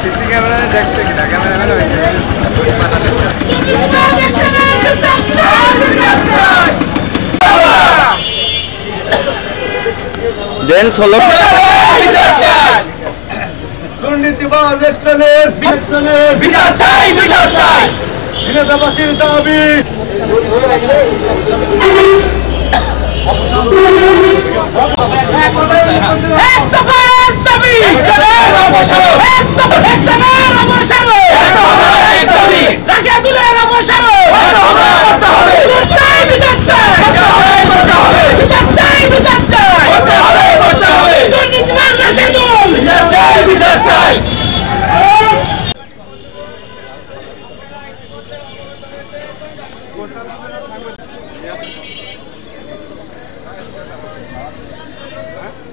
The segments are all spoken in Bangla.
সিসি ক্যামেরা দেখতে কিনা ক্যামেরা দেন ষোলো দুর্নীতিবাজ একজনের বিচার চাই নেতাবাসীর দাবি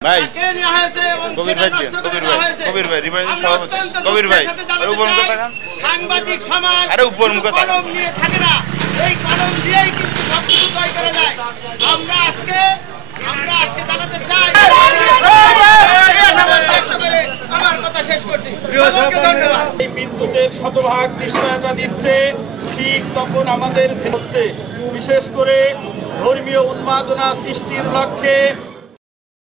ভাই কবির ভাই রিভাইজার সভাপতি কবির ভাই উপরমুখে তাকান সাংবাদিক সমাজ আরে উপরমুখে তাকান কলম নিয়ে থাকে না এই কলম দিয়েই কিন্তু সবকিছু তৈরি করা যায় আমরা আজকে জানাতে চাই আমার কথা শেষ করছি এই বিদ্যুতের শতভাগ নিশ্চয়তা দিচ্ছে ঠিক তখন আমাদের হচ্ছে বিশেষ করে ধর্মীয় উন্মাদনা সৃষ্টির লক্ষ্যে